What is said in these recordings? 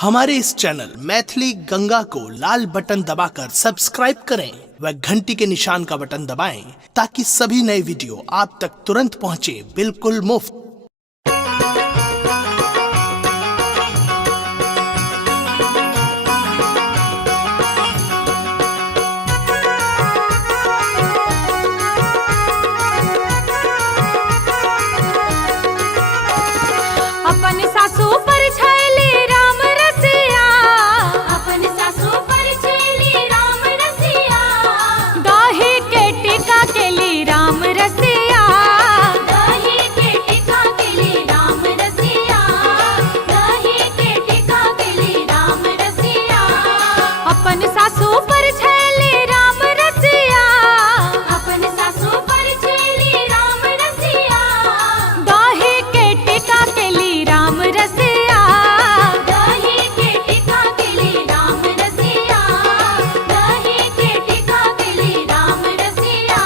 हमारे इस चैनल मैथिली गंगा को लाल बटन दबाकर सब्सक्राइब करें व घंटी के निशान का बटन दबाएं ताकि सभी नए वीडियो आप तक तुरंत पहुंचे बिल्कुल मुफ्त। अपन सासू पर छैली राम रसिया, अपन सासू पर छैली राम रसिया, दही के टीका केली राम रसिया, दही के टीका केली राम रसिया, दही के टीका केली राम रसिया। अपन सासू पर छैली राम रसिया, अपन सासू पर छैली राम रसिया, दही के टीका केली राम रसिया, दही के टीका केली राम रसिया, दही के टीका केली राम रसिया।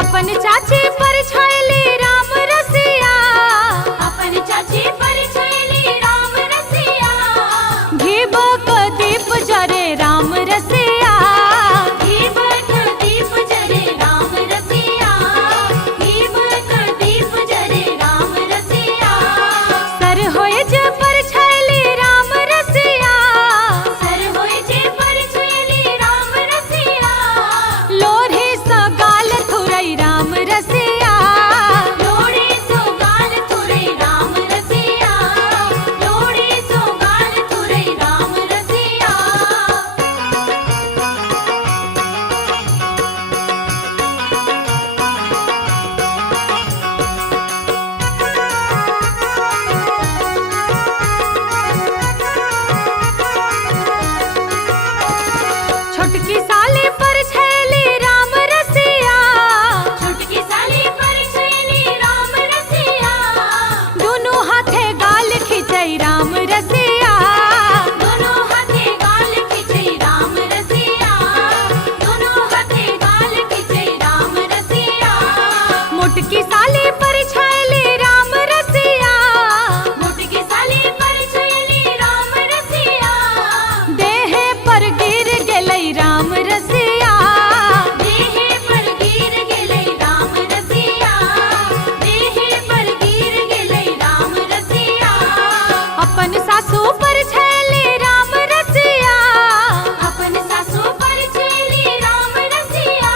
अपन चाची पर छैली राम रसिया, अपन चाची पर छैली राम रसिया, घीब क दीप जरे राम रसिया, घीब क दीप जरे राम रसिया, घीब क दीप जरे राम रसिया। सर होए जे पर छैली राम रसिया, सर होय जे पर छैली राम रसिया, लोढ़ी स गाल थुरई राम रसिया, लोड़ी सो गाल तुरे राम रसिया, लोड़ी सो गाल तुरे राम रसिया। छोटकी साली पर छैली राम रसिया, छोटकी साली पर छैली राम रसिया, दुनू हाथे गाल खिंचई राम रसिया, दोनों हाथे गाल खिंचै राम रसिया, दोनों हाथे गाल खिंचै राम रसिया। मोटकी साली पर छैली राम रसिया, मोटकी साली पर छैली राम रसिया, देहे पर गिर गेलै राम रसिया, देहे पर गिर गेलै राम रसिया, देहे पर गिर गेलै राम रसिया। अपन सासू पर छैली राम रसिया, अपन सासू पर छैली राम रसिया,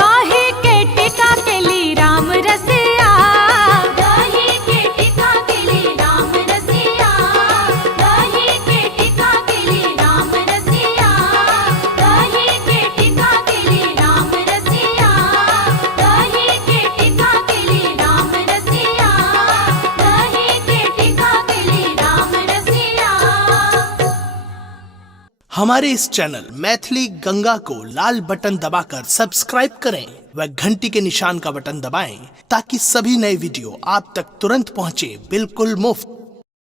दही के टीका केली राम रसिया, दही के टीका केली राम रसिया, दही के टीका केली राम रसिया, दही के टीका केली राम रसिया, दही के टीका केली राम रसिया, दही के टीका केली राम रसिया। हमारे इस चैनल मैथिली गंगा को लाल बटन दबाकर सब्सक्राइब करें व घंटी के निशान का बटन दबाएं ताकि सभी नए वीडियो आप तक तुरंत पहुंचे बिल्कुल मुफ्त।